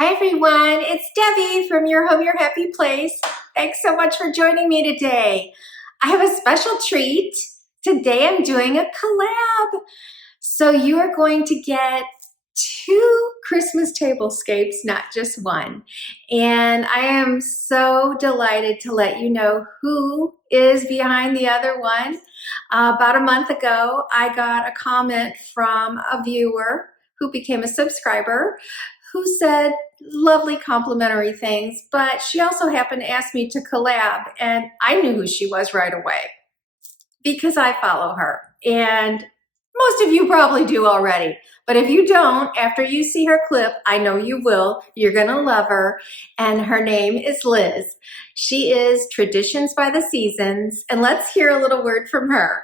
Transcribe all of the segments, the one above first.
Hi everyone, it's Debbie from Your Home, Your Happy Place. Thanks so much for joining me today. I have a special treat. Today I'm doing a collab. So you are going to get 2 Christmas tablescapes, not just one. And I am so delighted to let you know who is behind the other one. About a month ago, I got a comment from a viewer who became a subscriber who said lovely complimentary things, but she also happened to ask me to collab, and I knew who she was right away because I follow her. And most of you probably do already, but if you don't, after you see her clip, I know you will. You're gonna love her, and her name is Liz. She is Traditions by the Seasons, and let's hear a little word from her.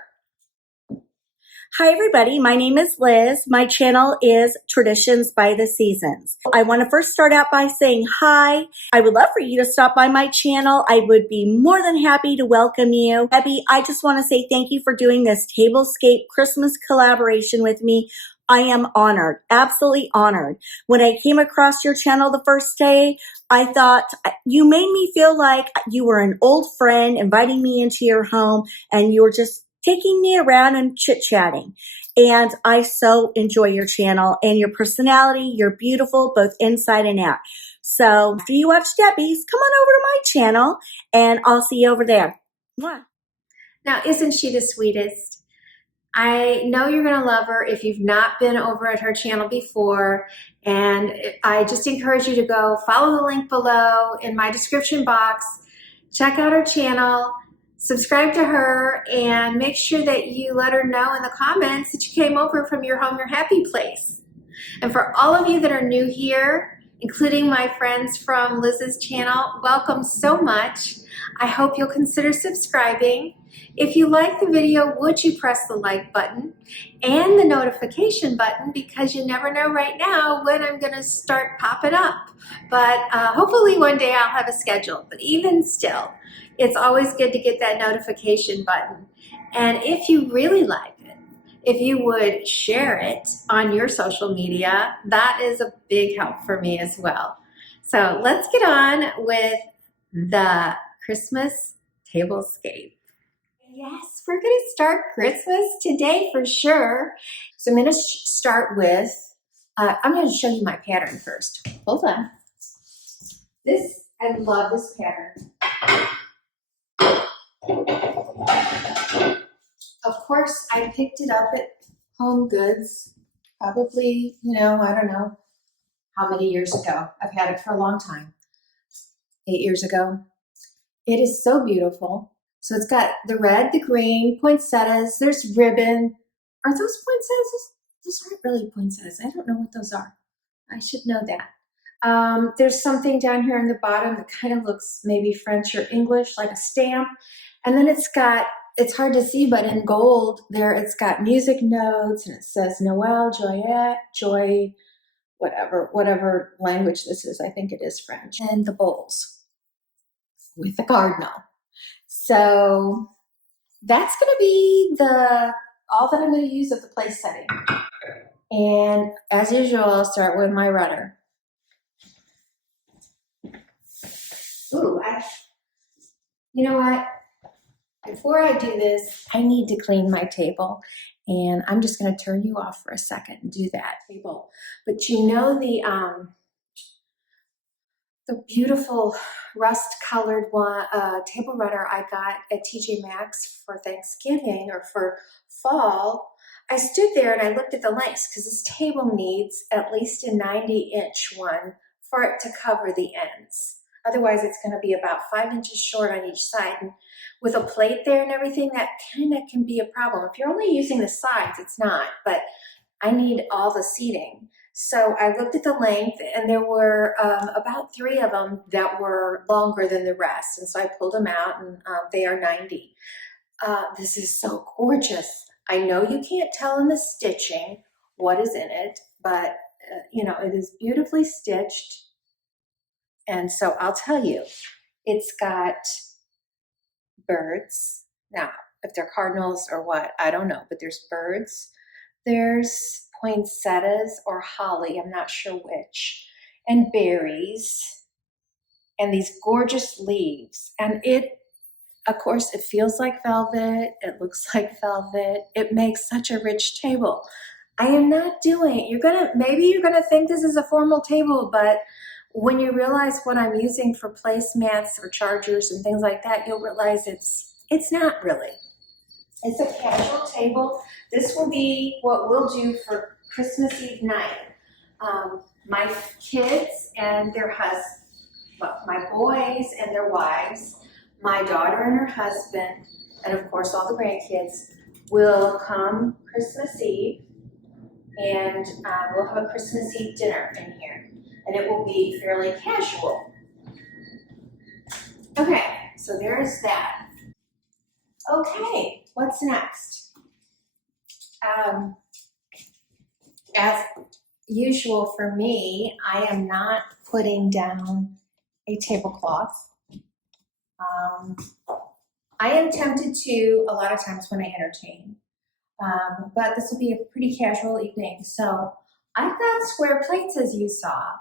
Hi everybody, my name is Liz. My channel is Traditions by the Seasons. I want to first start out by saying hi. I would love for you to stop by my channel. I would be more than happy to welcome you. Debbie, I just want to say thank you for doing this Tablescape Christmas collaboration with me. I am honored, absolutely honored. When I came across your channel the first day, I thought you made me feel like you were an old friend inviting me into your home, and you were just taking me around and chit-chatting. And I so enjoy your channel and your personality. You're beautiful both inside and out. So after you watch Debbie's, come on over to my channel and I'll see you over there. Mwah. Now, isn't she the sweetest? I know you're gonna love her if you've not been over at her channel before, and I just encourage you to go follow the link below in my description box, check out her channel, subscribe to her, and make sure that you let her know in the comments that you came over from Your Home, Your Happy Place. And for all of you that are new here, including my friends from Liz's channel, welcome so much. I hope you'll consider subscribing. If you like the video, would you press the like button and the notification button, because you never know right now when I'm gonna start popping up. But hopefully one day I'll have a schedule, but even still, it's always good to get that notification button. And if you really like it, if you would share it on your social media, that is a big help for me as well. So let's get on with the Christmas tablescape. Yes, we're going to start Christmas today for sure. So I'm going to start with, I'm going to show you my pattern first. Hold on. I love this pattern. Of course, I picked it up at HomeGoods, probably, I don't know how many years ago. I've had it for a long time, 8 years ago. It is so beautiful. So it's got the red, the green, poinsettias, there's ribbon. Are those poinsettias? Those aren't really poinsettias. I don't know what those are. I should know that. There's something down here in the bottom that kind of looks maybe French or English, like a stamp. And then it's hard to see, but in gold there, it's got music notes, and it says Noel, Joyette, Joy, whatever language this is. I think it is French. And the bowls with the cardinal. So that's going to be all that I'm going to use of the place setting. And as usual, I'll start with my runner. Ooh, you know what? Before I do this, I need to clean my table, and I'm just going to turn you off for a second and do that table. But you know the beautiful rust-colored table runner I got at TJMaxx for Thanksgiving or for fall. I stood there and I looked at the lengths, because this table needs at least a 90-inch one for it to cover the ends. Otherwise, it's going to be about 5 inches short on each side. And with a plate there and everything, that kind of can be a problem. If you're only using the sides, it's not, but I need all the seating. So I looked at the length, and there were about 3 of them that were longer than the rest. And so I pulled them out, and they are 90. This is so gorgeous. I know you can't tell in the stitching what is in it, but it is beautifully stitched. And so I'll tell you, it's got birds. Now, if they're cardinals or what, I don't know, but there's birds. There's poinsettias or holly, I'm not sure which. and berries and these gorgeous leaves. And it, of course, it feels like velvet. It looks like velvet. It makes such a rich table. I am not doing, maybe you're gonna think this is a formal table, but when you realize what I'm using for placemats or chargers and things like that, you'll realize it's not really. It's a casual table. This will be what we'll do for Christmas Eve night. My kids and their my boys and their wives, my daughter and her husband, and of course all the grandkids will come Christmas Eve, and we'll have a Christmas Eve dinner in here, and it will be fairly casual. Okay, so there's that. Okay, what's next? As usual for me, I am not putting down a tablecloth. I am tempted to a lot of times when I entertain, but this will be a pretty casual evening. So I've got square plates, as you saw.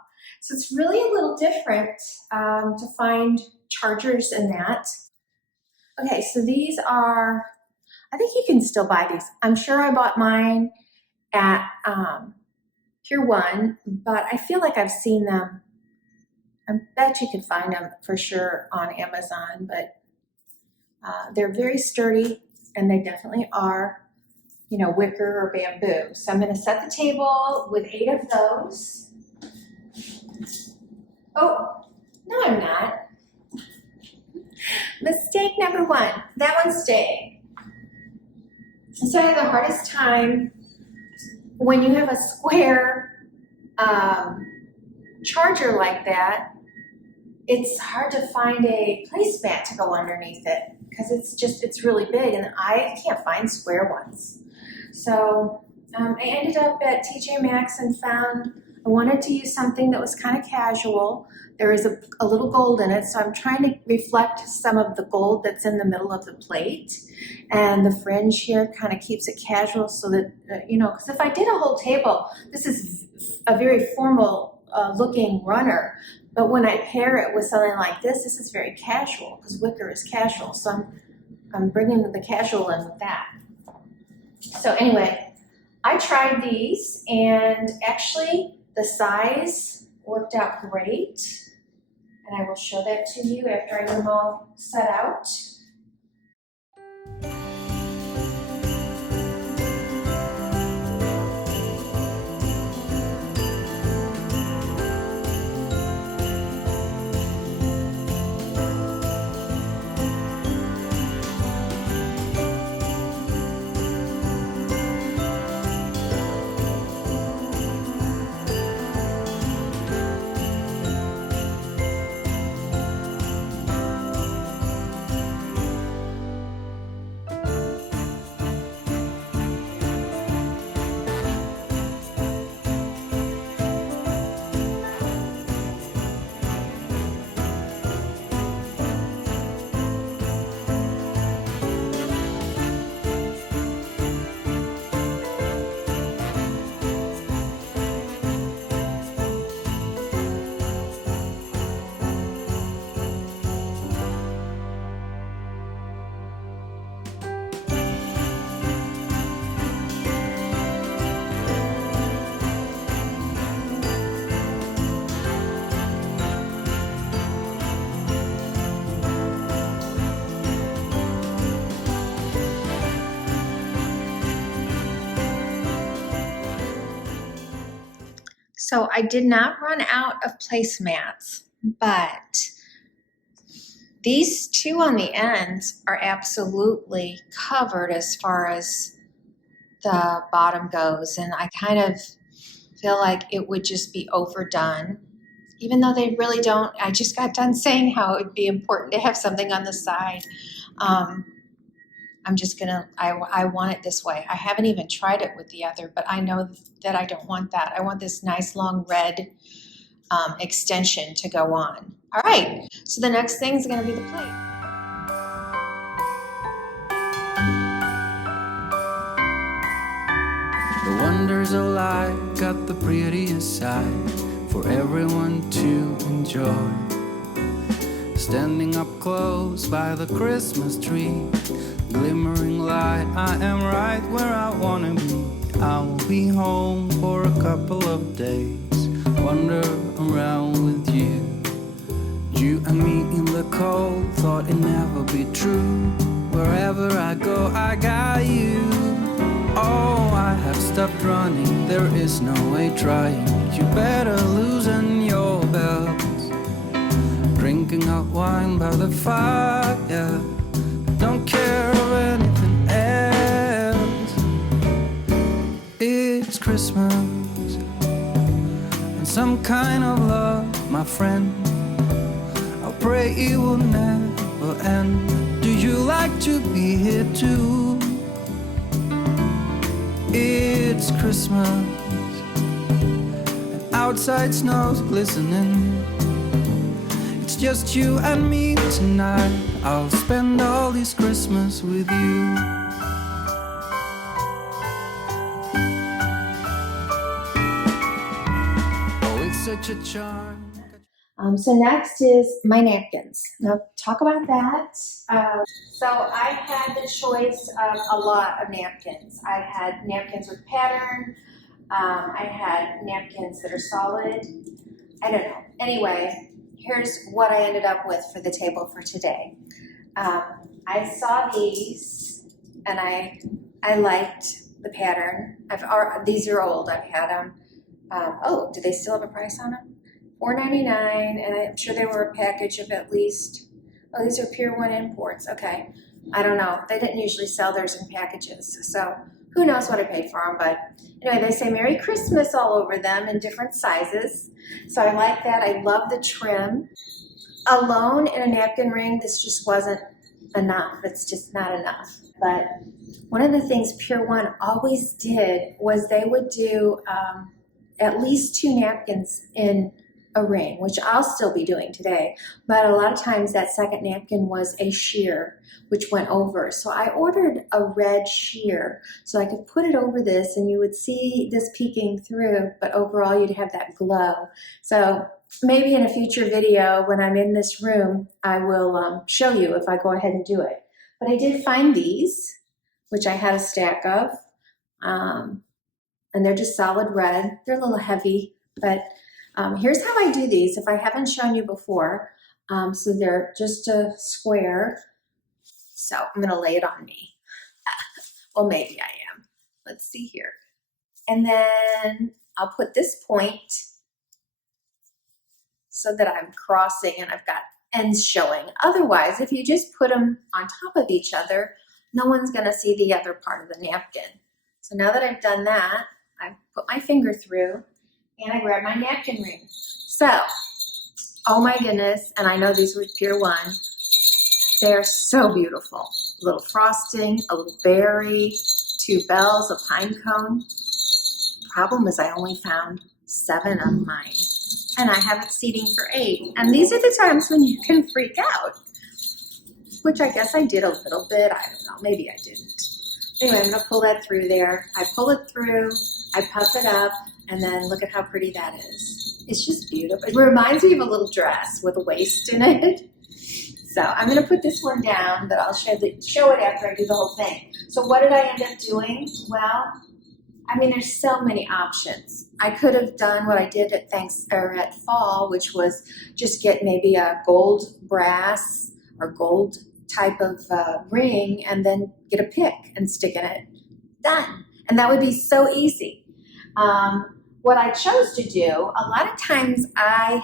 So it's really a little different to find chargers in that. Okay, so these are, I think you can still buy these. I'm sure I bought mine at Pier One, but I feel like I've seen them. I bet you could find them for sure on Amazon, but they're very sturdy, and they definitely are, you know, wicker or bamboo. So I'm gonna set the table with 8 of those. Oh, no I'm not. Mistake number 1, that one's staying. So I have the hardest time when you have a square charger like that. It's hard to find a placemat to go underneath it because it's really big, and I can't find square ones. So I ended up at TJMaxx and found I wanted to use something that was kind of casual. There is a little gold in it, so I'm trying to reflect some of the gold that's in the middle of the plate. And the fringe here kind of keeps it casual so that, you know, because if I did a whole table, this is a very formal looking runner. But when I pair it with something like this is very casual because wicker is casual. So I'm bringing the casual in with that. So anyway, I tried these, and actually the size worked out great. And I will show that to you after I get them all set out. So I did not run out of placemats, but these 2 on the ends are absolutely covered as far as the bottom goes. And I kind of feel like it would just be overdone, even though they really don't. I just got done saying how it would be important to have something on the side. I'm just gonna, I want it this way. I haven't even tried it with the other, but I know that I don't want that. I want this nice long red extension to go on. All right, so the next thing is gonna be the plate. The wonders of life got the prettiest side. for everyone to enjoy. Standing up close by the Christmas tree, glimmering light, I am right where I wanna be. I will be home for a couple of days, wander around with you. You and me in the cold, thought it'd never be true. Wherever I go, I got you. Oh, I have stopped running, there is no way trying. You better loosen your belt. Drinking hot wine by the fire, don't care of anything else. It's Christmas and some kind of love, my friend. I pray it will never end. Do you like to be here too? It's Christmas and outside snow's glistening. It's just you and me tonight. I'll spend all this Christmas with you. Oh, it's such a charm. So next is my napkins. Now talk about that. So I had the choice of a lot of napkins. I had napkins with pattern. I had napkins that are solid. I don't know. Anyway, here's what I ended up with for the table for today. I saw these and I liked the pattern. These are old. I've had them. Oh, do they still have a price on them? $4.99, and I'm sure they were a package of at least, oh, these are Pier One imports. Okay, I don't know. They didn't usually sell theirs in packages, so who knows what I paid for them. But anyway, they say Merry Christmas all over them in different sizes, so I like that. I love the trim. Alone in a napkin ring, this just wasn't enough. It's just not enough. But one of the things Pier One always did was they would do at least 2 napkins in a ring, which I'll still be doing today. But a lot of times that second napkin was a sheer, which went over. So I ordered a red sheer so I could put it over this and you would see this peeking through, but overall you'd have that glow. So maybe in a future video when I'm in this room, I will show you if I go ahead and do it. But I did find these, which I had a stack of, and they're just solid red. They're a little heavy, but here's how I do these if I haven't shown you before. So they're just a square. So I'm gonna lay it on me. Well, maybe I am. Let's see here. And then I'll put this point so that I'm crossing and I've got ends showing. Otherwise, if you just put them on top of each other, no one's gonna see the other part of the napkin. So now that I've done that, I put my finger through and I grab my napkin ring. So, oh my goodness, and I know these were Pier One. They are so beautiful. A little frosting, a little berry, 2 bells, a pine cone. Problem is I only found 7 of mine and I have it seating for 8. And these are the times when you can freak out, which I guess I did a little bit. I don't know, maybe I didn't. Anyway, I'm gonna pull that through there. I pull it through, I puff it up, and then look at how pretty that is. It's just beautiful. It reminds me of a little dress with a waist in it. So I'm gonna put this one down, but I'll show it after I do the whole thing. So what did I end up doing? Well, I mean, there's so many options. I could have done what I did at fall, which was just get maybe a gold brass or gold type of ring and then get a pick and stick in it. Done. And that would be so easy. What I chose to do, a lot of times I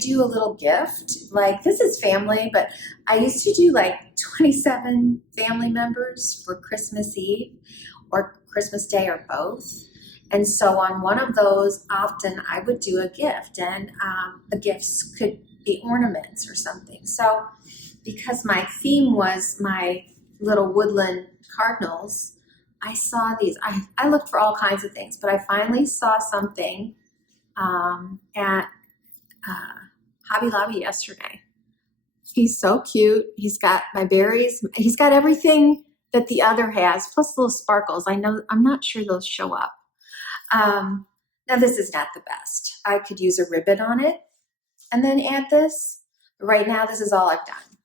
do a little gift, like this is family, but I used to do like 27 family members for Christmas Eve or Christmas Day or both. And so on one of those, often I would do a gift, and the gifts could be ornaments or something. So because my theme was my little woodland cardinals, I saw these. I looked for all kinds of things, but I finally saw something at Hobby Lobby yesterday. He's so cute. He's got my berries. He's got everything that the other has, plus little sparkles. I'm not sure those show up. Now this is not the best. I could use a ribbon on it and then add this. Right now, this is all I've done.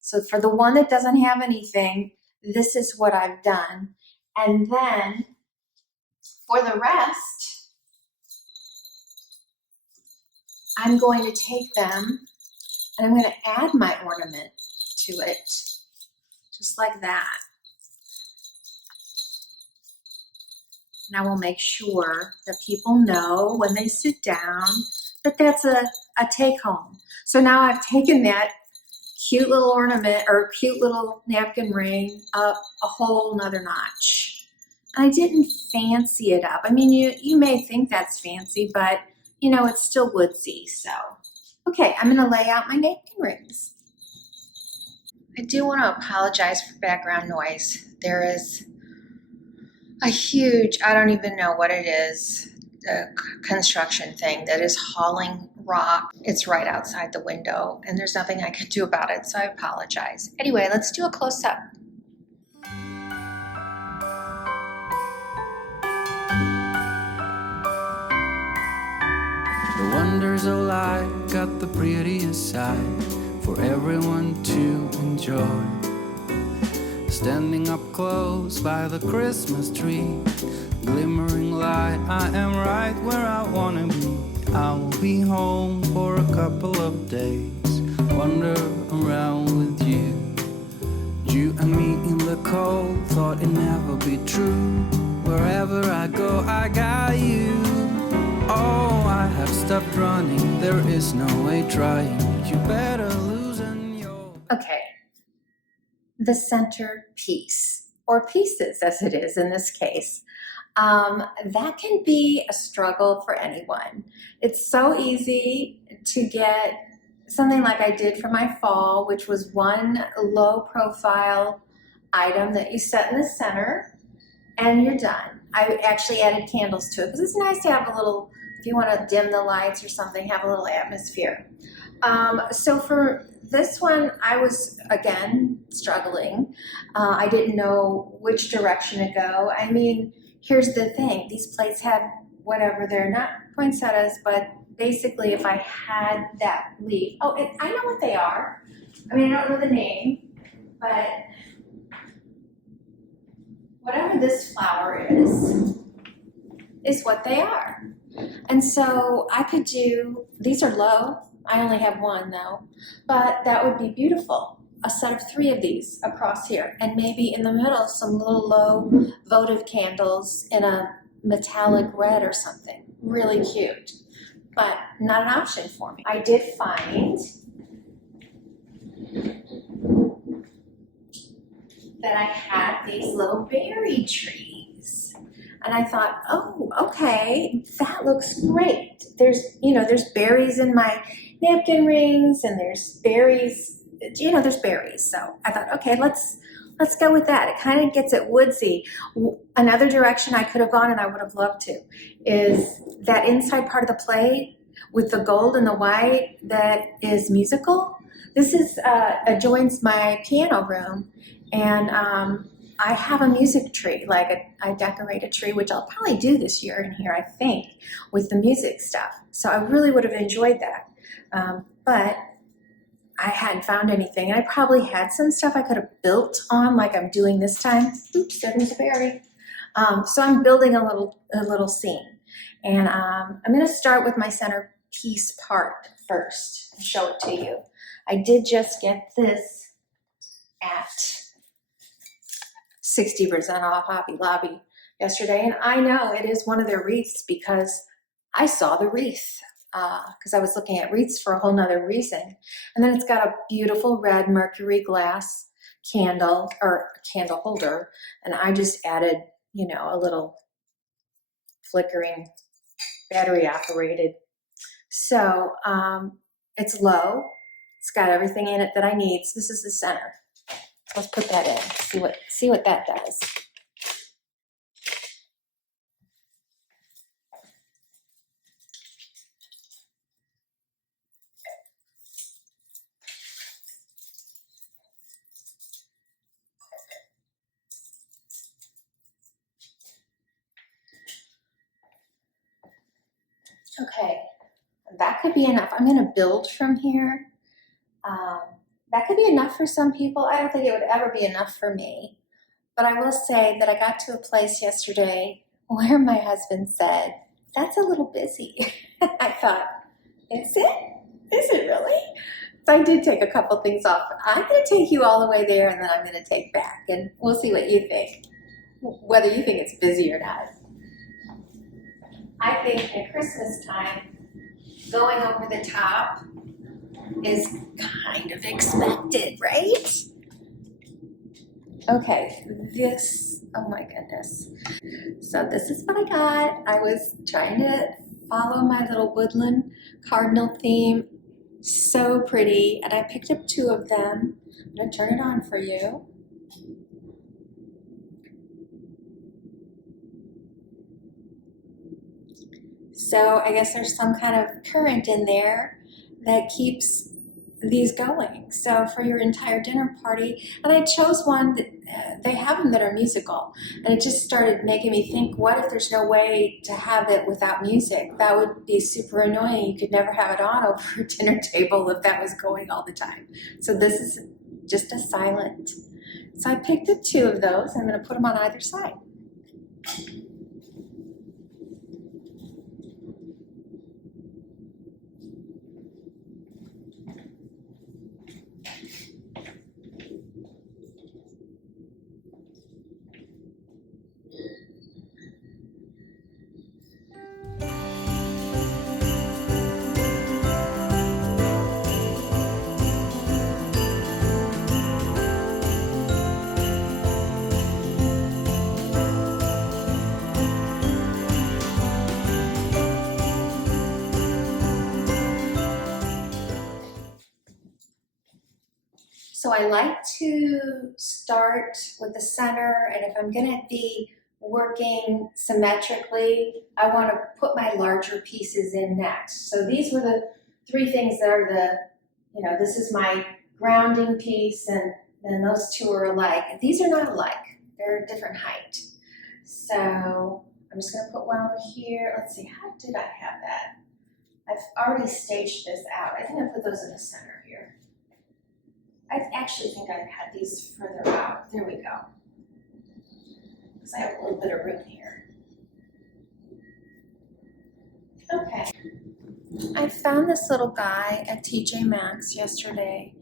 So for the one that doesn't have anything, this is what I've done. And then for the rest, I'm going to take them and I'm going to add my ornament to it, just like that. And I will make sure that people know when they sit down that that's a take home. So now I've taken that cute little ornament or cute little napkin ring up a whole nother notch. And I didn't fancy it up. I mean, you may think that's fancy, but you know, it's still woodsy. So, okay, I'm gonna lay out my napkin rings. I do want to apologize for background noise. There is a huge, I don't even know what it is, a construction thing that is hauling rock. It's right outside the window and there's nothing I could do about it, so I apologize. Anyway, let's do a close-up. The wonders of life got the prettiest side for everyone to enjoy. Standing up close by the Christmas tree, glimmering light, I am right where I wanna be. I will be home for a couple of days, wander around with you. You and me in the cold, thought it'd never be true. Wherever I go, I got you. Oh, I have stopped running, there is no way trying. You better loosen your... Okay, the centerpiece, or pieces as it is in this case, that can be a struggle for anyone. It's so easy to get something like I did for my fall, which was one low profile item that you set in the center and you're done. I actually added candles to it because it's nice to have a little, if you want to dim the lights or something, have a little atmosphere. So for this one, I was, again, struggling. I didn't know which direction to go. I mean, here's the thing. These plates have whatever, they're not poinsettias, but basically if I had that leaf, oh, I know what they are. I mean, I don't know the name, but whatever this flower is what they are. And so I could do, these are low. I only have one though, but that would be beautiful. A set of 3 of these across here, and maybe in the middle, some little low votive candles in a metallic red or something. Really cute, but not an option for me. I did find that I had these little berry trees. And I thought, oh, okay, that looks great. There's berries in my napkin rings, and there's berries, there's berries. So I thought, okay, let's go with that. It kind of gets it woodsy. Another direction I could have gone, and I would have loved to, is that inside part of the plate with the gold and the white that is musical. This is adjoins my piano room, and I have a music tree, I decorate a tree, which I'll probably do this year in here, I think, with the music stuff. So I really would have enjoyed that. But I hadn't found anything. I probably had some stuff I could have built on like I'm doing this time. Oops, there's a berry. So I'm building a little scene. And I'm gonna start with my centerpiece part first and show it to you. I did just get this at 60% off Hobby Lobby yesterday, and I know it is one of their wreaths because I saw the wreath because I was looking at wreaths for a whole nother reason. And then it's got a beautiful red mercury glass candle or candle holder, and I just added, a little flickering battery operated. So it's low. It's got everything in it that I need. So this is the center. Let's put that in, see what that does. Okay, that could be enough. I'm gonna build from here. That could be enough for some people. I don't think it would ever be enough for me. But I will say that I got to a place yesterday where my husband said, "That's a little busy." I thought, is it? Is it really? So I did take a couple things off. I'm going to take you all the way there, and then I'm going to take back, and we'll see what you think, whether you think it's busy or not. I think at Christmas time, going over the top is kind of expected, right? Okay, oh my goodness. So this is what I got. I was trying to follow my little Woodland cardinal theme. So pretty, and I picked up 2 of them. I'm gonna turn it on for you. So I guess there's some kind of current in there that keeps these going. So for your entire dinner party, and I chose one that they have them that are musical, and it just started making me think, what if there's no way to have it without music? That would be super annoying. You could never have it on over a dinner table if that was going all the time. So this is just a silent. So I picked up 2 of those. I'm going to put them on either side. So I like to start with the center, and if I'm gonna be working symmetrically, I wanna put my larger pieces in next. So these were the 3 things that are this is my grounding piece, and then those 2 are alike. These are not alike, they're a different height. So I'm just gonna put one over here. Let's see, how did I have that? I've already staged this out. I think I put those in the center here. I actually think I had these further out. There we go. Because I have a little bit of room here. Okay. I found this little guy at TJMaxx yesterday.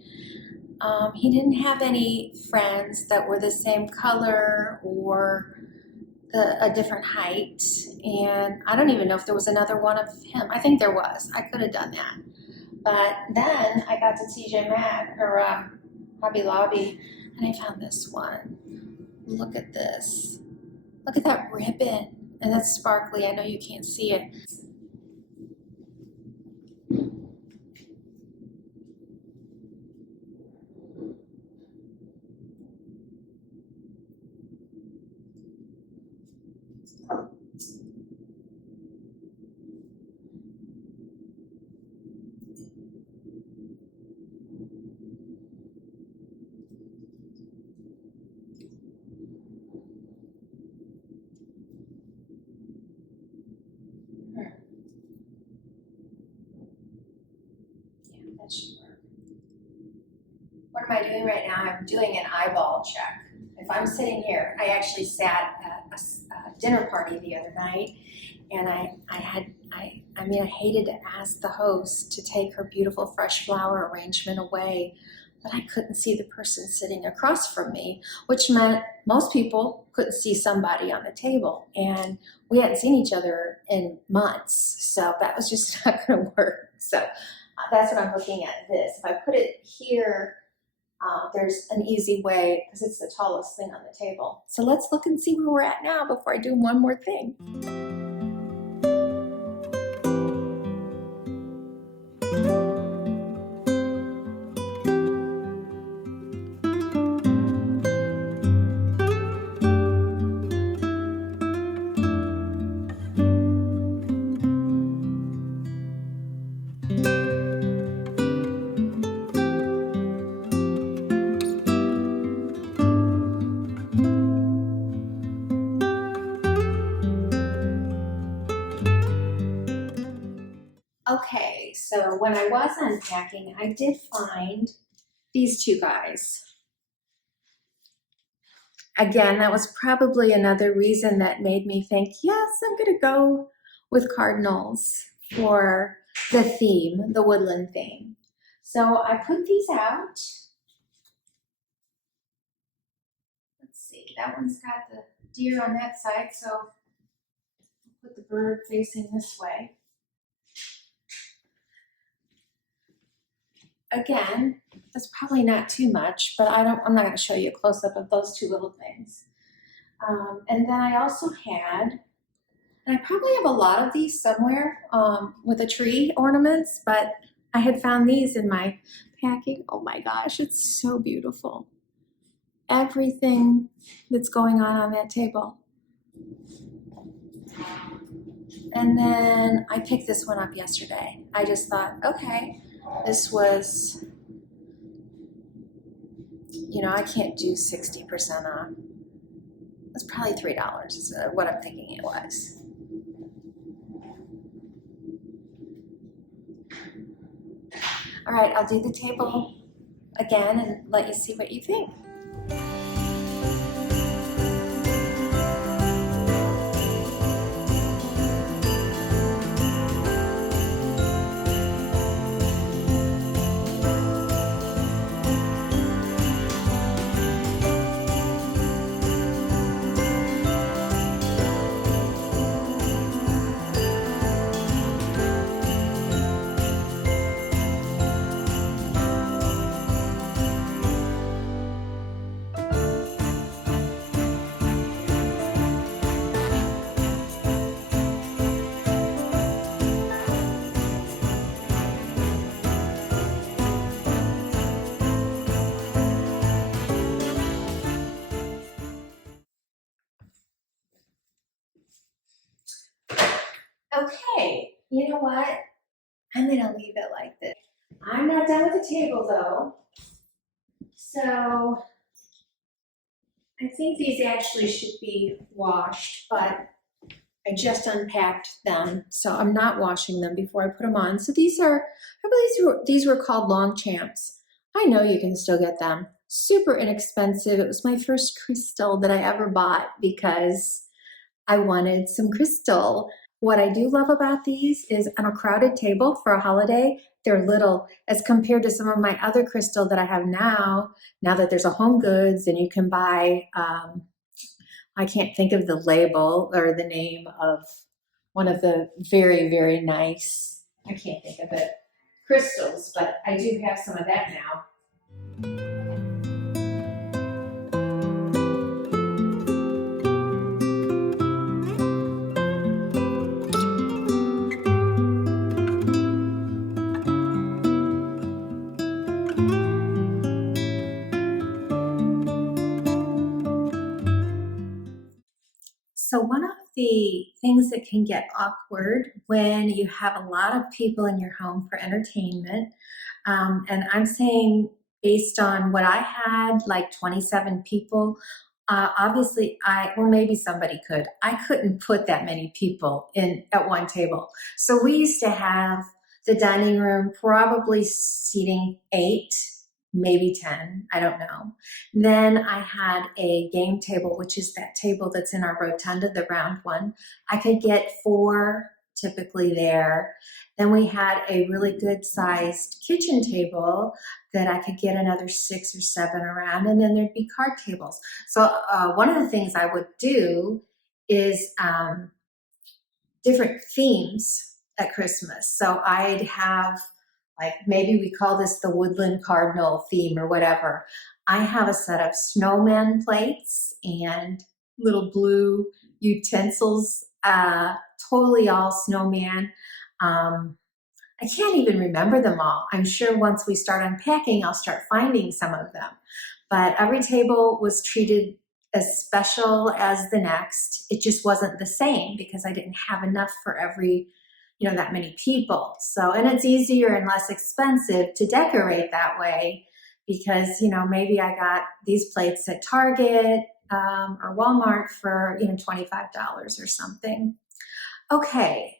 He didn't have any friends that were the same color or a different height. And I don't even know if there was another one of him. I think there was. I could have done that. But then I got to TJMaxx or Hobby Lobby, and I found this one. Look at this. Look at that ribbon. And that's sparkly. I know you can't see it. That should work. What am I doing right now? I'm doing an eyeball check. If I'm sitting here, I actually sat at a dinner party the other night, and I hated to ask the host to take her beautiful fresh flower arrangement away, but I couldn't see the person sitting across from me, which meant most people couldn't see somebody on the table, and we hadn't seen each other in months, so that was just not going to work. So that's what I'm looking at this. If I put it here, there's an easy way because it's the tallest thing on the table. So let's look and see where we're at now before I do one more thing. Okay, so when I was unpacking, I did find these two guys. Again, that was probably another reason that made me think, yes, I'm gonna go with cardinals for the theme, the woodland theme. So I put these out. Let's see, that one's got the deer on that side, so I'll put the bird facing this way. Again, that's probably not too much, but I'm not going to show you a close-up of those two little things. And then I also had, and I probably have a lot of these somewhere with the tree ornaments, but I had found these in my packing. Oh my gosh, it's so beautiful. Everything that's going on that table. And then I picked this one up yesterday. I just thought, okay, this was, you know, I can't do 60% off. It's probably $3 is what I'm thinking it was. All right, I'll do the table again and let you see what you think. Okay, you know what? I'm gonna leave it like this. I'm not done with the table though. So I think these actually should be washed, but I just unpacked them, so I'm not washing them before I put them on. So these are, I believe these were called Longchamps. I know you can still get them. Super inexpensive. It was my first crystal that I ever bought because I wanted some crystal. What I do love about these is on a crowded table for a holiday, they're little as compared to some of my other crystal that I have now that there's a HomeGoods and you can buy, I can't think of the label or the name of one of the very, very nice, I can't think of it, crystals, but I do have some of that now. So one of the things that can get awkward when you have a lot of people in your home for entertainment, and I'm saying based on what I had, like 27 people, obviously or maybe somebody could. I couldn't put that many people in at one table. So we used to have the dining room probably seating 8, maybe 10, I don't know. Then I had a game table, which is that table that's in our rotunda, the round one. I could get 4 typically there. Then we had a really good sized kitchen table that I could get another 6 or 7 around, and then there'd be card tables. So one of the things I would do is different themes at Christmas. So I'd have, like, maybe we call this the Woodland Cardinal theme or whatever. I have a set of snowman plates and little blue utensils, totally all snowman. I can't even remember them all. I'm sure once we start unpacking, I'll start finding some of them. But every table was treated as special as the next. It just wasn't the same because I didn't have enough for every, that many people. So, and it's easier and less expensive to decorate that way because, maybe I got these plates at Target or Walmart for, $25 or something. Okay,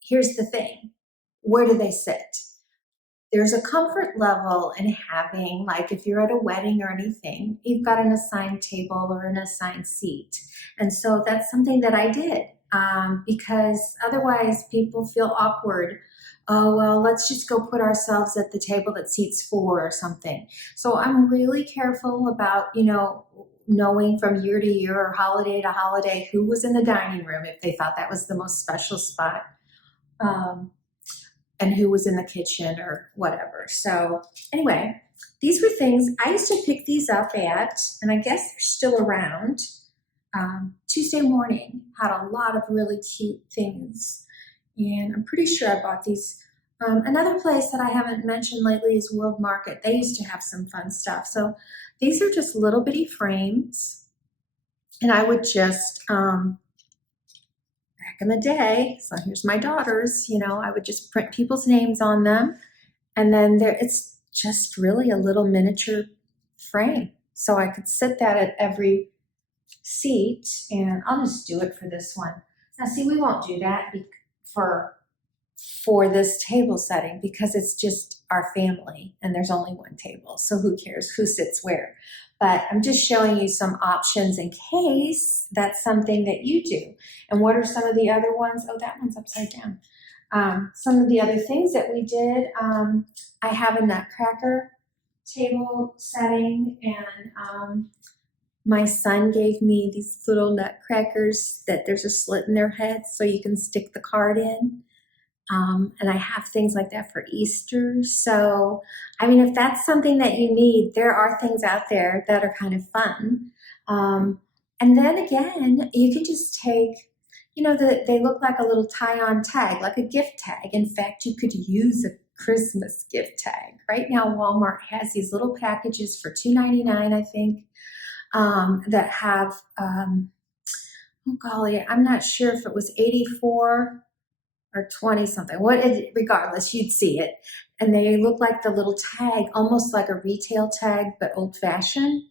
here's the thing. where do they sit? There's a comfort level in having, like if you're at a wedding or anything, you've got an assigned table or an assigned seat. And so that's something that I did because otherwise people feel awkward. Oh, well, let's just go put ourselves at the table that seats 4 or something. So I'm really careful about, knowing from year to year or holiday to holiday who was in the dining room if they thought that was the most special spot. And who was in the kitchen or whatever. So anyway, these were things I used to pick these up at, and I guess they're still around. Tuesday Morning had a lot of really cute things, and I'm pretty sure I bought these. Another place that I haven't mentioned lately is World Market. They used to have some fun stuff. So these are just little bitty frames, and I would just back in the day, so here's my daughters, I would just print people's names on them. And then it's just really a little miniature frame. So I could sit that at every seat, and I'll just do it for this one. Now see, we won't do that for this table setting because it's just our family and there's only one table. So who cares who sits where? But I'm just showing you some options in case that's something that you do. And what are some of the other ones? Oh, that one's upside down. Some of the other things that we did, I have a nutcracker table setting, and my son gave me these little nutcrackers that there's a slit in their head so you can stick the card in. And I have things like that for Easter. So, if that's something that you need, there are things out there that are kind of fun. And then again, you can just take, they look like a little tie-on tag, like a gift tag. In fact, you could use a Christmas gift tag. Right now, Walmart has these little packages for $2.99, I think, that have, oh golly, I'm not sure if it was 84 or 20 something, regardless, you'd see it. And they look like the little tag, almost like a retail tag, but old fashioned.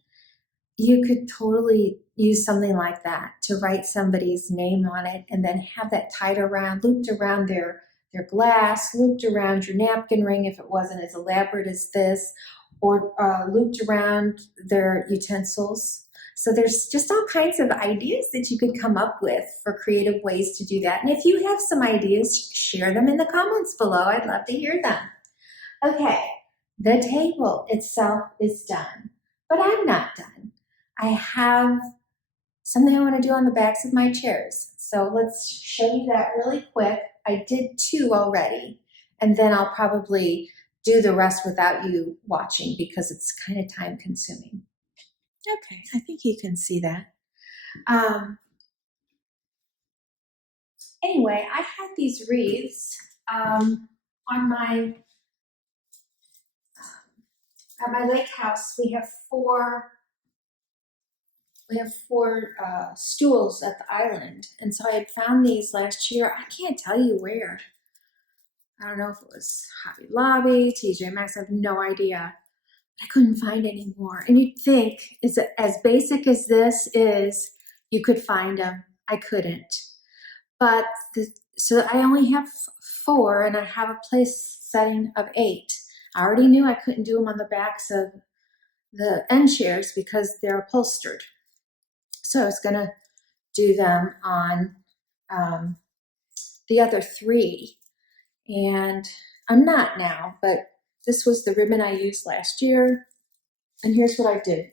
You could totally use something like that to write somebody's name on it and then have that tied around, looped around their glass, looped around your napkin ring if it wasn't as elaborate as this, or looped around their utensils. So there's just all kinds of ideas that you could come up with for creative ways to do that. And if you have some ideas, share them in the comments below. I'd love to hear them. Okay, the table itself is done, but I'm not done. I have something I want to do on the backs of my chairs. So let's show you that really quick. I did 2 already, and then I'll probably do the rest without you watching because it's kind of time consuming. Okay, I think you can see that. Anyway, I had these wreaths on my, at my lake house. We have four stools at the island. And so I had found these last year. I can't tell you where. I don't know if it was Hobby Lobby, TJMaxx, I have no idea. I couldn't find any more. And you'd think, is it as basic as this is, you could find them. I couldn't. But so I only have 4, and I have a place setting of 8. I already knew I couldn't do them on the backs of the end chairs because they're upholstered. So I was going to do them on the other 3. And I'm not now, but this was the ribbon I used last year. And here's what I did.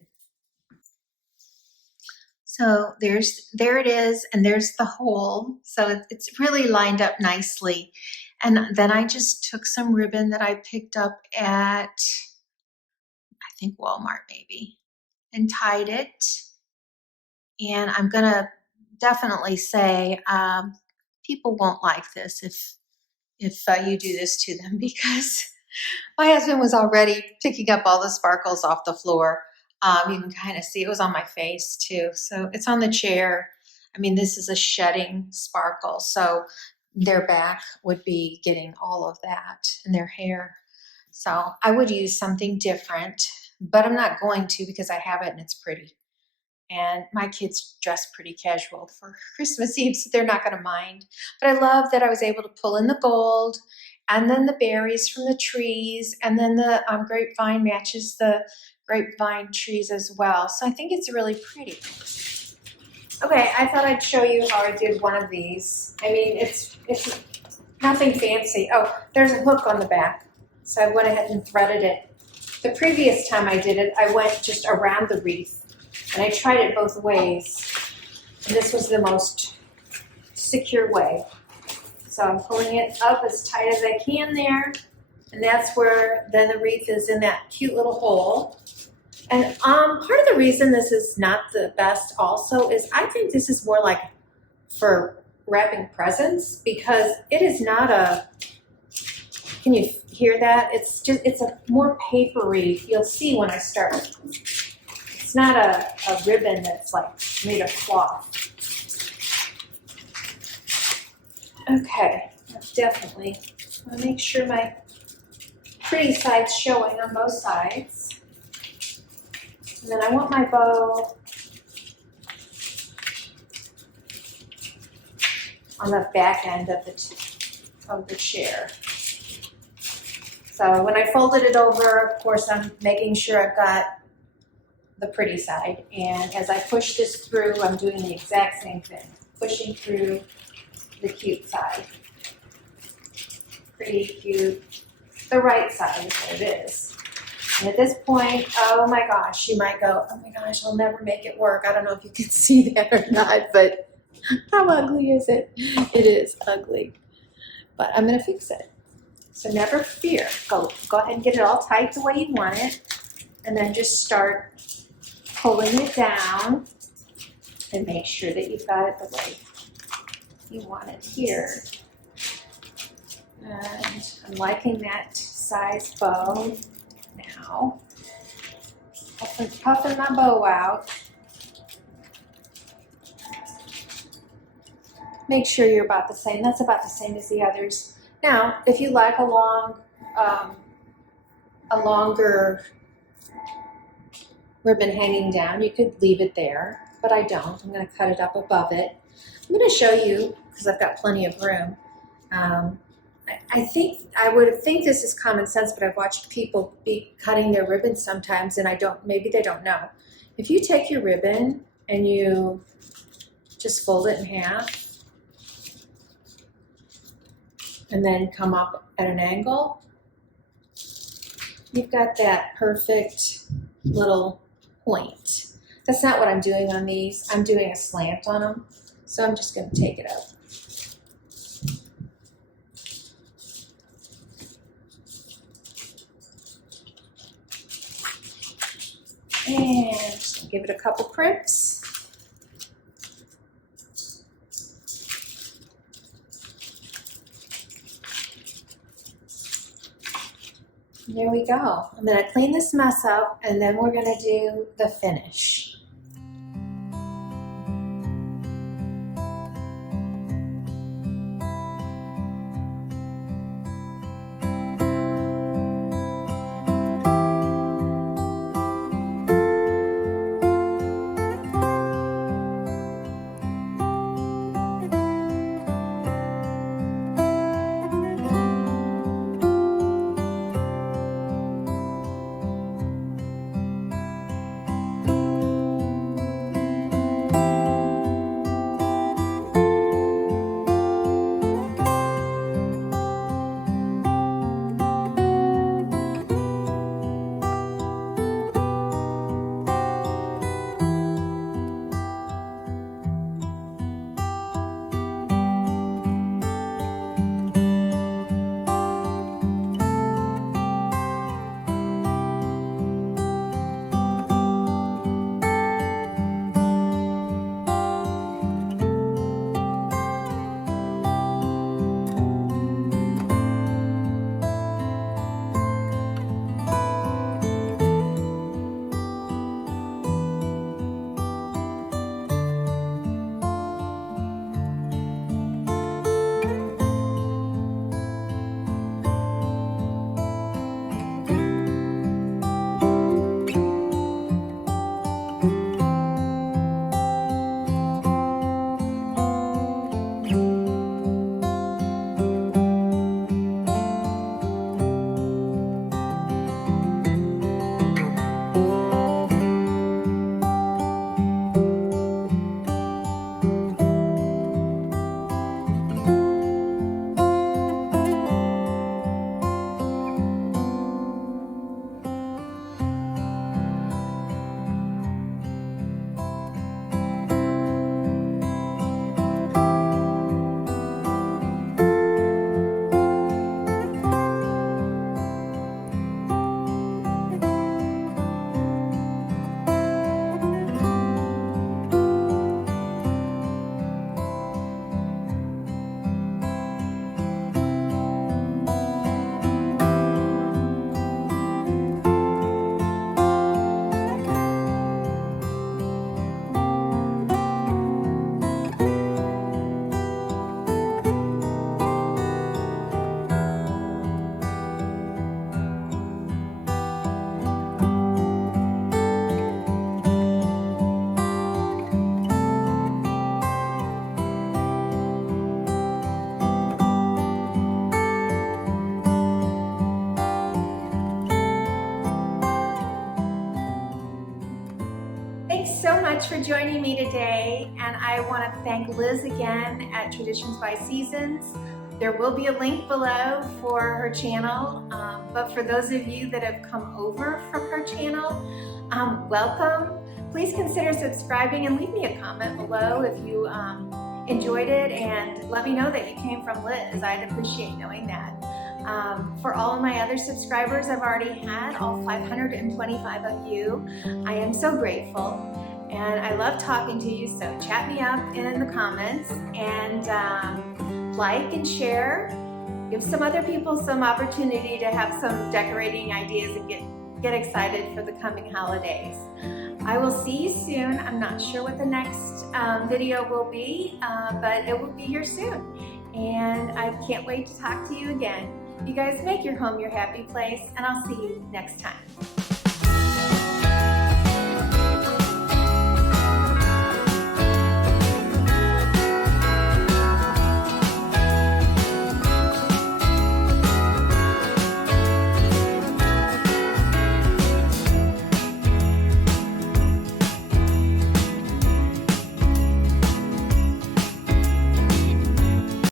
So there it is, and there's the hole. So it's really lined up nicely. And then I just took some ribbon that I picked up at, I think Walmart maybe, and tied it. And I'm gonna definitely say people won't like this if you do this to them, because my husband was already picking up all the sparkles off the floor. You can kind of see it was on my face too. So it's on the chair. I mean, this is a shedding sparkle. So their back would be getting all of that, and their hair. So I would use something different, but I'm not going to because I have it and it's pretty. And my kids dress pretty casual for Christmas Eve, so they're not going to mind. But I love that I was able to pull in the gold and then the berries from the trees, and then the grapevine matches the grapevine trees as well. So I think it's really pretty. Okay, I thought I'd show you how I did one of these. I mean, it's nothing fancy. Oh, there's a hook on the back. So I went ahead and threaded it. The previous time I did it, I went just around the wreath, and I tried it both ways. And this was the most secure way. So I'm pulling it up as tight as I can there, and that's where then the wreath is in that cute little hole. And part of the reason this is not the best also is I think this is more like for wrapping presents, because it is not a, can you hear that? It's a more papery, you'll see when I start. It's not a ribbon that's like made of cloth. Okay, definitely. I'll make sure my pretty side's showing on both sides. And then I want my bow on the back end of the chair. So when I folded it over, of course, I'm making sure I've got the pretty side. And as I push this through, I'm doing the exact same thing, pushing through the cute side. Pretty cute. The right side is what it is. And at this point, oh my gosh, you might go, oh my gosh, I'll never make it work. I don't know if you can see that or not, but how ugly is it? It is ugly, but I'm gonna fix it. So never fear. Go ahead and get it all tight the way you want it, and then just start pulling it down and make sure that you've got it the way you want it here. And I'm liking that size bow now. Puffing my bow out. Make sure you're about the same. That's about the same as the others. Now, if you like a longer ribbon hanging down, you could leave it there, but I don't. I'm going to cut it up above it. I'm going to show you, because I've got plenty of room. I would think this is common sense, but I've watched people be cutting their ribbons sometimes, and maybe they don't know. If you take your ribbon and you just fold it in half, and then come up at an angle, you've got that perfect little point. That's not what I'm doing on these. I'm doing a slant on them, so I'm just going to take it up. And just give it a couple crimps. There we go. I'm going to clean this mess up, and then we're going to do the finish. Thanks so much for joining me today, and I want to thank Liz again at Traditions by Seasons. There will be a link below for her channel, but for those of you that have come over from her channel, welcome. Please consider subscribing and leave me a comment below if you enjoyed it, and let me know that you came from Liz. I'd appreciate knowing that. For all of my other subscribers I've already had, all 525 of you, I am so grateful, and I love talking to you, so chat me up in the comments, and like and share. Give some other people some opportunity to have some decorating ideas and get excited for the coming holidays. I will see you soon. I'm not sure what the next video will be, but it will be here soon. And I can't wait to talk to you again. You guys make your home your happy place, and I'll see you next time.